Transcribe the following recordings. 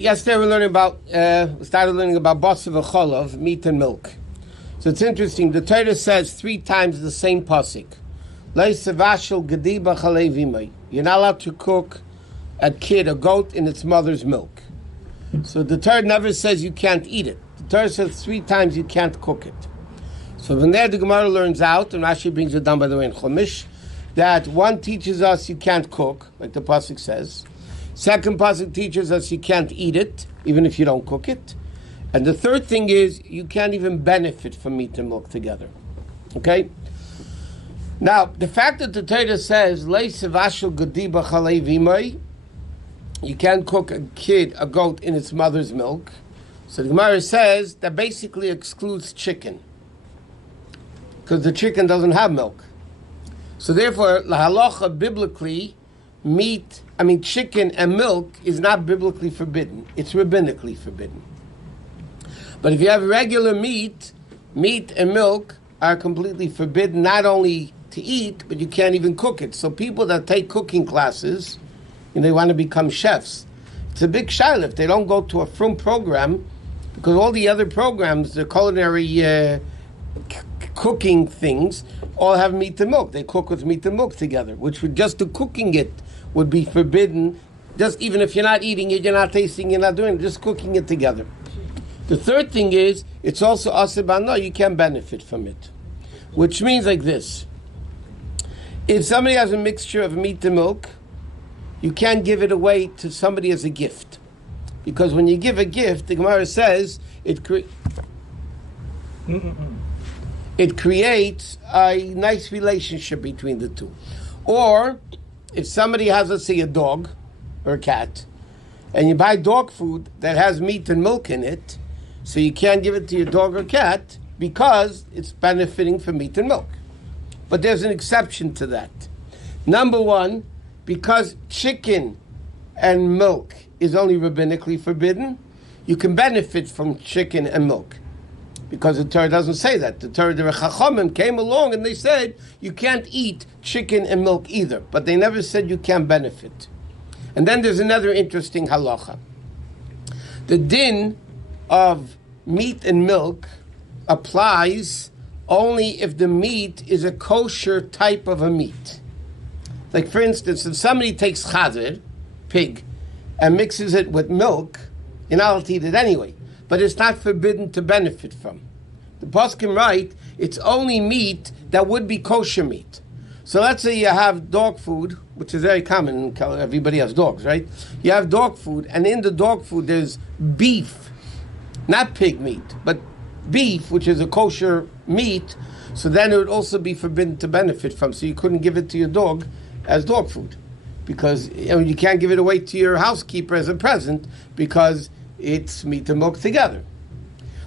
Yesterday we started learning about basar v'cholov, meat and milk. So it's interesting. The Torah says 3 times the same pasuk. You're not allowed to cook a goat in its mother's milk. So the Torah never says you can't eat it. The Torah says 3 times you can't cook it. So from there the Gemara learns out, and Rashi brings it down by the way in Chumash, that one teaches us you can't cook, like the pasuk says. Second pasuk teaches us you can't eat it, even if you don't cook it. And the third thing is you can't even benefit from meat and milk together. Okay? Now, the fact that the Torah says you can't cook a goat in its mother's milk, so the Gemara says that basically excludes chicken, because the chicken doesn't have milk. So therefore, la halacha, biblically, chicken and milk is not biblically forbidden. It's rabbinically forbidden. But if you have regular meat and milk are completely forbidden, not only to eat, but you can't even cook it. So people that take cooking classes, and they want to become chefs, it's a big shaila if they don't go to a frum program, because all the other programs, the culinary cooking things, all have meat and milk. They cook with meat and milk together, which would just the cooking it would be forbidden. Just even if you're not eating it, you're not tasting, you're not doing it, just cooking it together. The third thing is, it's also asibano, you can benefit from it. Which means like this. If somebody has a mixture of meat and milk, you can't give it away to somebody as a gift. Because when you give a gift, the Gemara says, it creates a nice relationship between the two. Or, if somebody has, let's say, a dog or a cat, and you buy dog food that has meat and milk in it, so you can't give it to your dog or cat because it's benefiting from meat and milk. But there's an exception to that. Number one, because chicken and milk is only rabbinically forbidden, you can benefit from chicken and milk. Because the Torah doesn't say that. The Chachamim came along and they said you can't eat chicken and milk either. But they never said you can't benefit. And then there's another interesting halacha. The din of meat and milk applies only if the meat is a kosher type of a meat. Like for instance, if somebody takes chazer, pig, and mixes it with milk, you're not allowed to eat it anyway. But it's not forbidden to benefit from. The poskim write, it's only meat that would be kosher meat. So let's say you have dog food, which is very common, everybody has dogs, right? You have dog food, and in the dog food there's beef, not pig meat, but beef, which is a kosher meat, so then it would also be forbidden to benefit from, so you couldn't give it to your dog as dog food. Because you can't give it away to your housekeeper as a present, because it's meat and milk together.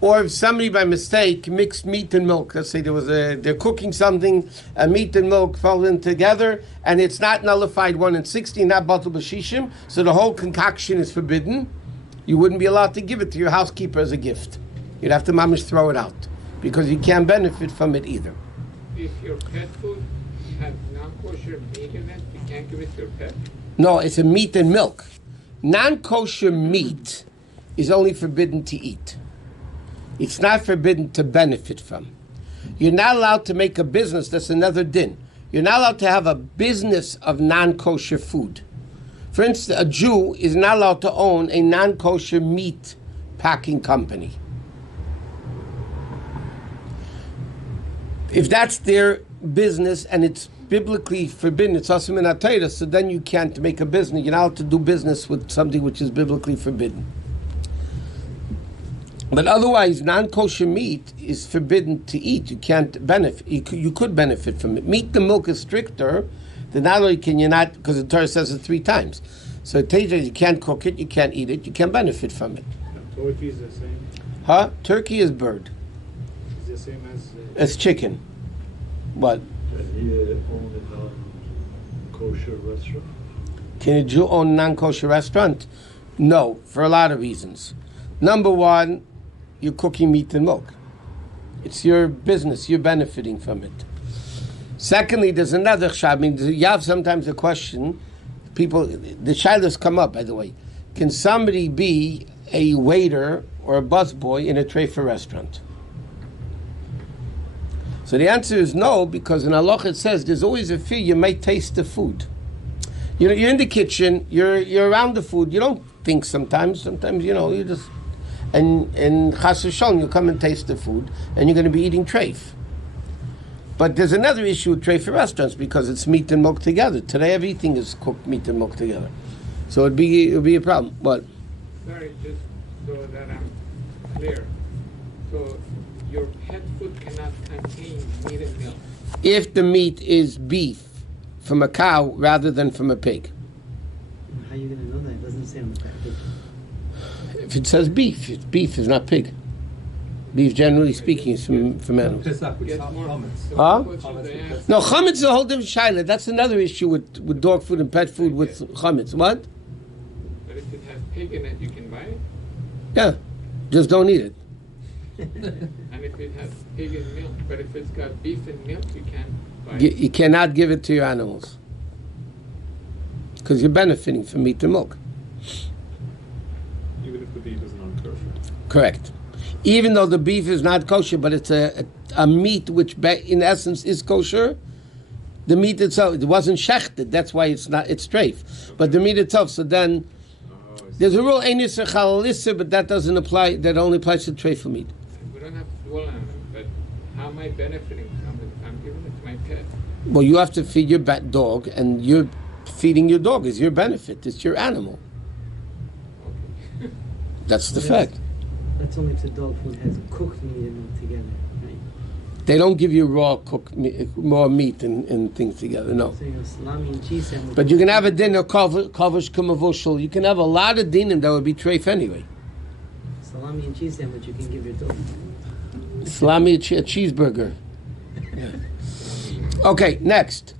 Or if somebody by mistake mixed meat and milk, let's say they're cooking something, and meat and milk fell in together, and it's not nullified 1 in 60, not batul b'shishim, so the whole concoction is forbidden, you wouldn't be allowed to give it to your housekeeper as a gift. You'd have to mamish throw it out, because you can't benefit from it either. If your pet food has non-kosher meat in it, you can't give it to your pet? No, it's a meat and milk. Non-kosher meat is only forbidden to eat. It's not forbidden to benefit from. You're not allowed to make a business, that's another din. You're not allowed to have a business of non-kosher food. For instance, a Jew is not allowed to own a non-kosher meat packing company. If that's their business and it's biblically forbidden, it's also in Torah, so then you can't make a business. You're not allowed to do business with something which is biblically forbidden. But otherwise, non-kosher meat is forbidden to eat. You can't benefit. You could benefit from it. Meat and milk is stricter. Then not only can you not, because the Torah says it 3 times. So it tells you you can't cook it, you can't eat it, you can't benefit from it. Turkey is the same? Huh? Turkey is bird. It's the same as chicken. What? Can you own a non-kosher restaurant? Can a Jew own a non-kosher restaurant? No, for a lot of reasons. Number one, you're cooking meat and milk. It's your business. You're benefiting from it. Secondly, there's another shab. You have sometimes a question. People, the shilas come up, by the way. can somebody be a waiter or a busboy in a treifa restaurant? So the answer is no, because in halacha it says there's always a fear you might taste the food. You know, you're in the kitchen, you're around the food, you don't think sometimes, you just, and chas v'shalom, you come and taste the food, and you're going to be eating treif. But there's another issue with treifa restaurants, because it's meat and milk together. Today everything is cooked meat and milk together. So it'd be a problem. What? Sorry, just so that I'm clear. So your pet food cannot contain meat and milk. If the meat is beef from a cow rather than from a pig. How are you going to know that? It doesn't say on the package. If it says beef, beef is not pig. Beef, generally speaking, is from animals. Pesach with Gets more. chametz. So Huh? what should they ask? No, chametz is a whole different shaila. That's another issue with dog food and pet food with chametz. What? But if it has pig in it, you can buy it. Yeah, just don't eat it. And if it has pig and milk, but if it's got beef and milk, you can't buy You, it. you cannot give it to your animals because you're benefiting from meat and milk. Even if the beef is non-kosher. Correct. Even though the beef is not kosher, but it's a meat which in essence is kosher. The meat itself, it wasn't shechted, that's why it's treif. But the meat itself, so then there's a rule, ein yisr chalalissa, but that doesn't apply, that only applies to treif meat. We don't have to dwell on it, but how am I benefiting from it if I'm giving it to my pet? Well, you have to feed your dog, and you're feeding your dog is your benefit. It's your animal. Okay. That's the fact. That's only if the dog food has cooked meat and milk together, right? They don't give you raw meat and things together, no. So you have salami and cheese sandwich. But you can have a dinner, kavush kamavushal. You can have a lot of dinim that would be treif anyway. Salami and cheese sandwich you can give your dog. Salami, a cheeseburger. Yeah. Okay, next.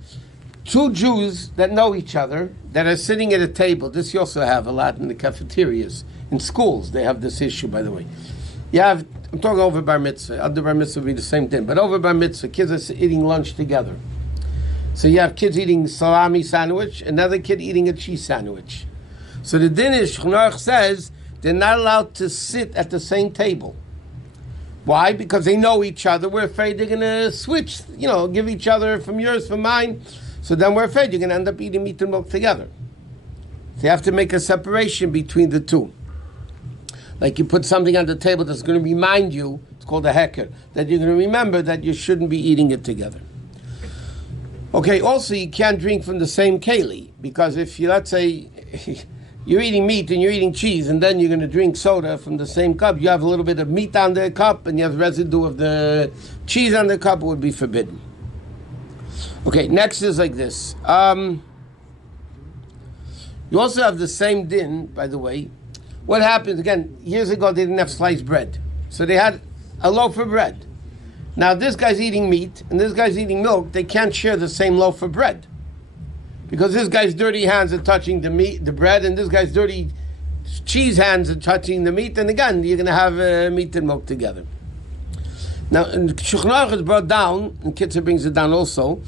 Two Jews that know each other, that are sitting at a table. This you also have a lot in the cafeterias. In schools, they have this issue, by the way. I'm talking over bar mitzvah. Under bar mitzvah would be the same thing. But over bar mitzvah, kids are eating lunch together. So you have kids eating salami sandwich, another kid eating a cheese sandwich. So the din is, Shulchan Aruch says, they're not allowed to sit at the same table. Why? Because they know each other. We're afraid they're going to switch, give each other from yours, from mine. So then we're afraid you're going to end up eating meat and milk together. So you have to make a separation between the two. Like you put something on the table that's going to remind you, it's called a heker, that you're going to remember that you shouldn't be eating it together. Okay, also you can't drink from the same keli, because if you, let's say, you're eating meat and you're eating cheese, and then you're going to drink soda from the same cup, you have a little bit of meat on the cup, and you have residue of the cheese on the cup, it would be forbidden. Okay, next is like this. You also have the same din, by the way. What happens, again, years ago they didn't have sliced bread. So they had a loaf of bread. Now this guy's eating meat and this guy's eating milk. They can't share the same loaf of bread. Because this guy's dirty hands are touching the bread, and this guy's dirty cheese hands are touching the meat. And again, you're going to have meat and milk together. Now, Shulchan Aruch is brought down, and Kitzur brings it down also,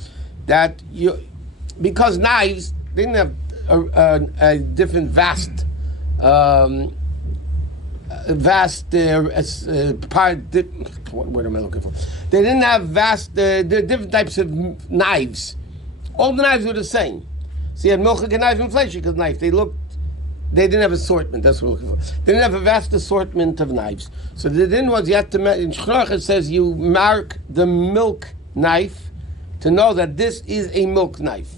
that because knives, they didn't have a different vast part. What am I looking for? They didn't have different types of knives. All the knives were the same. So you had milchik knife and fleshik knife. They didn't have assortment. That's what we're looking for. They didn't have a vast assortment of knives. So the din was you had to. In Shulchan Aruch it says you mark the milk knife to know that this is a milk knife.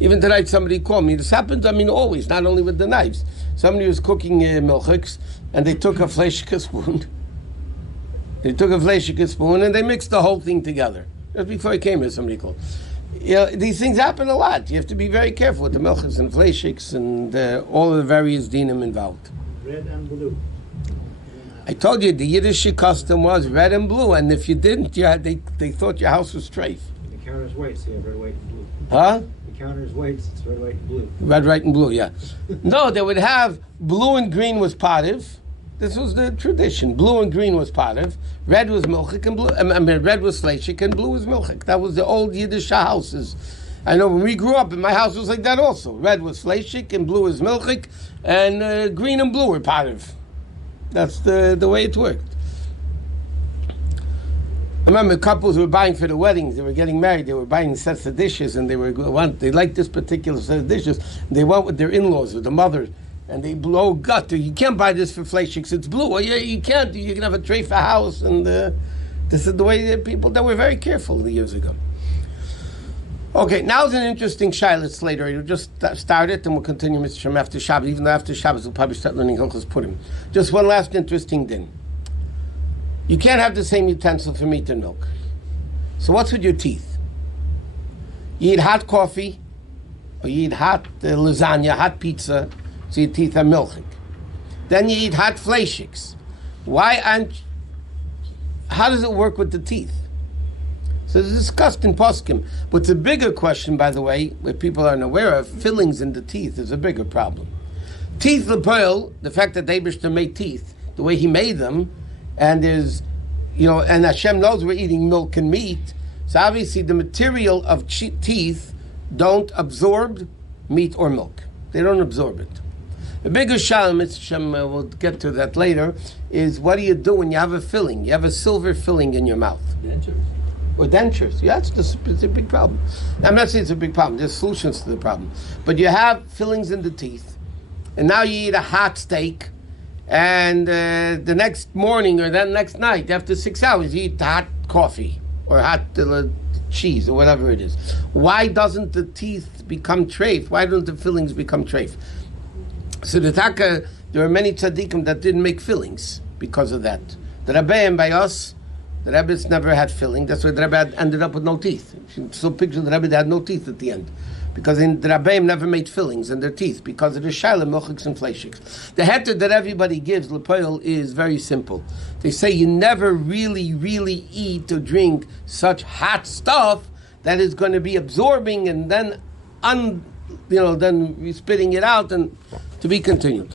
Even tonight, somebody called me. This happens, always, not only with the knives. Somebody was cooking milchiks, and they took a fleshika spoon. And they mixed the whole thing together. Just before I came here, somebody called. These things happen a lot. You have to be very careful with the milchiks and fleshiks and all of the various dinim involved. Red and blue. I told you the Yiddish custom was red and blue, and if you didn't, they thought your house was treif. The counter is white, so you have red, white, and blue. Huh? The counter is white, so it's red, white, and blue. Red, white, and blue, yeah. No, they would have blue and green was pativ. This was the tradition. Blue and green was pativ. Red was milchik and blue. Red was fleshik and blue was milchik. That was the old Yiddish houses. I know when we grew up, in my house was like that also. Red was fleishik, and blue was milchik, and green and blue were parv. That's the way it worked. I remember couples were buying for the weddings. They were getting married. They were buying sets of dishes, and they liked this particular set of dishes. They went with their in-laws, with the mother, and they blew, oh, gut, you can't buy this for fleishiks. It's blue. Well, yeah, you can't. You can have a tray for a house. And this is the way that people that were very careful years ago. Okay, now it's an interesting shilas later. We'll just start it, and we'll continue Mr. Shem after Shabbos. Even though after Shabbos, we'll probably start learning halachos purim. Just one last interesting thing. You can't have the same utensil for meat and milk. So what's with your teeth? You eat hot coffee, or you eat hot lasagna, hot pizza, so your teeth are milchik. Then you eat hot fleishiks. How does it work with the teeth? So it's discussed in poskim. But it's a bigger question, by the way, where people aren't aware of, fillings in the teeth is a bigger problem. Teeth lepoil, the fact that Eibishter made teeth, the way he made them, and and Hashem knows we're eating milk and meat, so obviously the material of teeth don't absorb meat or milk. They don't absorb it. The bigger shalom, Hashem, we'll get to that later, is what do you do when you have a filling? You have a silver filling in your mouth. Dentures. Or dentures. Yeah, it's a big problem. I'm not saying it's a big problem. There's solutions to the problem. But you have fillings in the teeth, and now you eat a hot steak, and the next morning or that next night, after 6 hours, you eat hot coffee or hot cheese or whatever it is. Why doesn't the teeth become treif? Why don't the fillings become treif? So there are many tzaddikim that didn't make fillings because of that. The Rabbeim by us, the Rebbe's never had filling. That's why the Rebbe ended up with no teeth. You still picture the Rebbe that had no teeth at the end. Because the Rabbeim never made fillings in their teeth because of the shaila, mochiks, and fleishiks. The heter that everybody gives, lepoil, is very simple. They say you never really, really eat or drink such hot stuff that is going to be absorbing and then, then spitting it out, and to be continued.